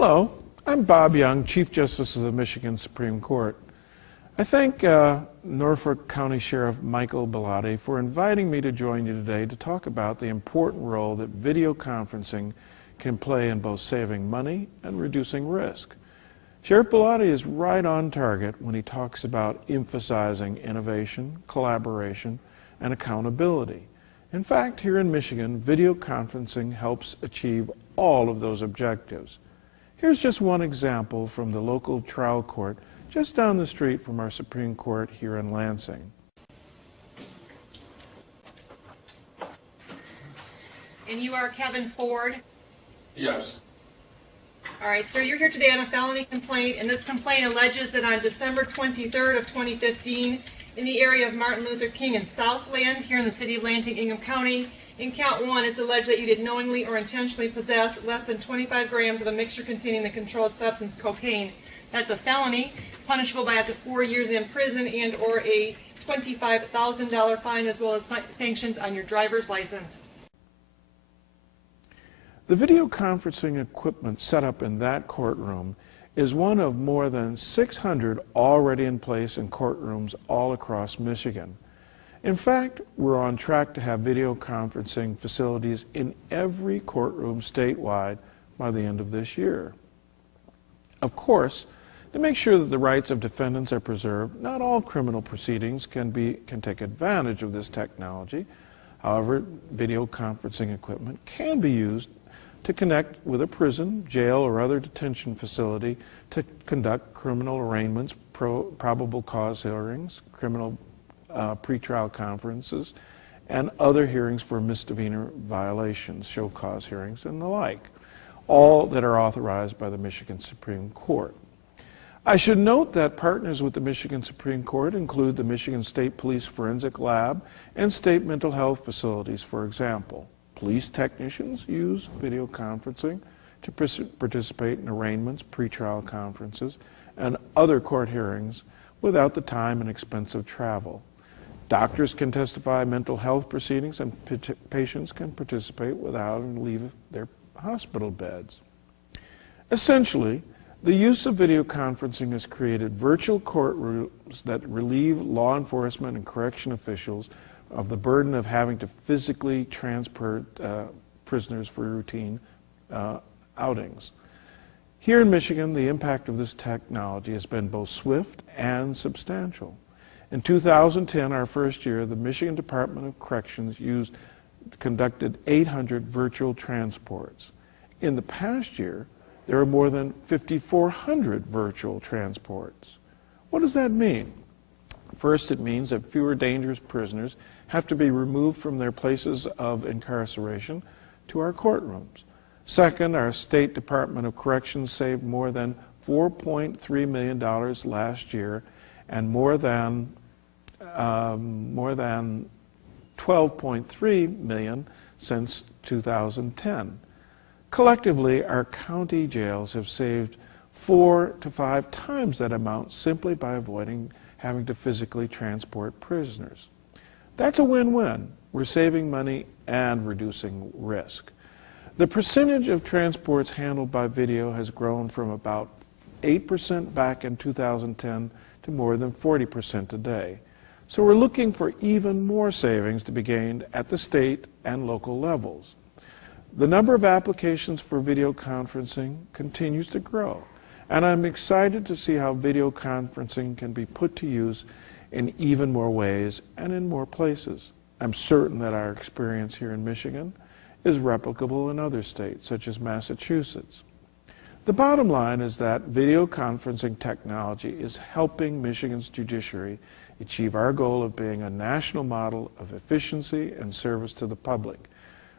Hello, I'm Bob Young, Chief Justice of the Michigan Supreme Court. I thank Norfolk County Sheriff Michael Bellotti for inviting me to join you today to talk about the important role that video conferencing can play in both saving money and reducing risk. Sheriff Bellotti is right on target when he talks about emphasizing innovation, collaboration, and accountability. In fact, here in Michigan, video conferencing helps achieve all of those objectives. Here's just one example from the local trial court just down the street from our Supreme Court here in Lansing. And you are Kevin Ford? Yes. All right, sir, you're here today on a felony complaint, and this complaint alleges that on December 23rd of 2015, in the area of Martin Luther King and Southland, here in the city of Lansing, Ingham County, in count one, it's alleged that you did knowingly or intentionally possess less than 25 grams of a mixture containing the controlled substance cocaine. That's a felony. It's punishable by up to 4 years in prison and or a $25,000 fine, as well as sanctions on your driver's license. The video conferencing equipment set up in that courtroom is one of more than 600 already in place in courtrooms all across Michigan. In fact, we're on track to have video conferencing facilities in every courtroom statewide by the end of this year. Of course, to make sure that the rights of defendants are preserved, not all criminal proceedings can take advantage of this technology. However, video conferencing equipment can be used to connect with a prison, jail, or other detention facility to conduct criminal arraignments, probable cause hearings, criminal pretrial conferences, and other hearings for misdemeanor violations, show cause hearings, and the like, all that are authorized by the Michigan Supreme Court. I should note that partners with the Michigan Supreme Court include the Michigan State Police Forensic Lab and state mental health facilities, for example. Police technicians use video conferencing to participate in arraignments, pretrial conferences, and other court hearings without the time and expense of travel. Doctors can testify mental health proceedings, and patients can participate without and leave their hospital beds. Essentially, the use of video conferencing has created virtual courtrooms that relieve law enforcement and correction officials of the burden of having to physically transport prisoners for routine outings. Here in Michigan, the impact of this technology has been both swift and substantial. In 2010, our first year, the Michigan Department of Corrections conducted 800 virtual transports. In the past year, there are more than 5,400 virtual transports. What does that mean? First, it means that fewer dangerous prisoners have to be removed from their places of incarceration to our courtrooms. Second, our State Department of Corrections saved more than $4.3 million last year and more than $12.3 million since 2010. Collectively, our county jails have saved 4 to 5 times that amount simply by avoiding having to physically transport prisoners. That's a win-win. We're saving money and reducing risk. The percentage of transports handled by video has grown from about 8% back in 2010 to more than 40% today. So we're looking for even more savings to be gained at the state and local levels. The number of applications for video conferencing continues to grow, and I'm excited to see how video conferencing can be put to use in even more ways and in more places. I'm certain that our experience here in Michigan is replicable in other states, such as Massachusetts. The bottom line is that video conferencing technology is helping Michigan's judiciary achieve our goal of being a national model of efficiency and service to the public.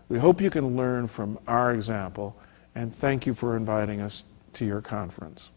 We hope you can learn from our example, and thank you for inviting us to your conference.